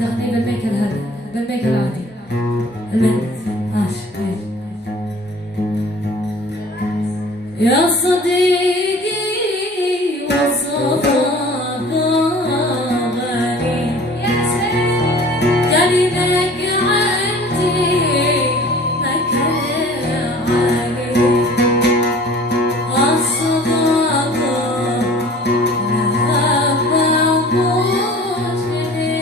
تغني بالميك هذا بالميك العادي الميك ماشي. يا صديقي وصفا غالي قالي لك عندي مكان عالي الصداقة لها موجود مني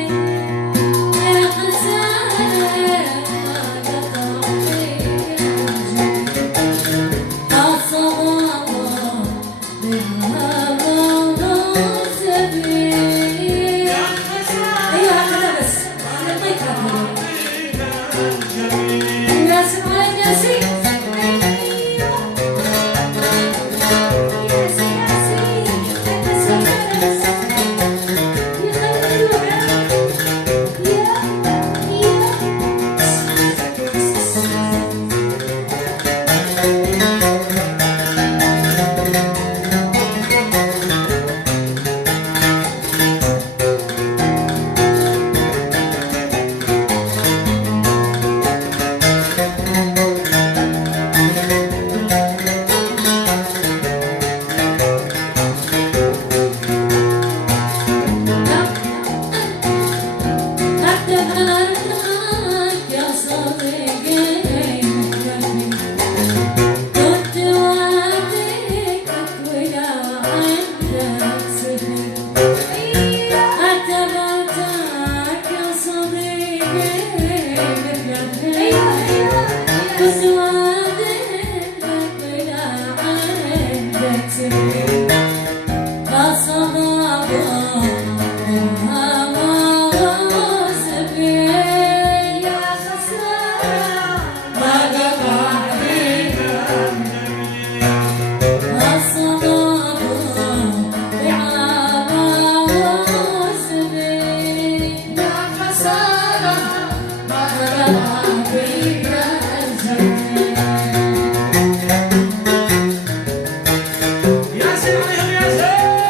يا خسارة ما قطعتي يا سيدي يا سيدي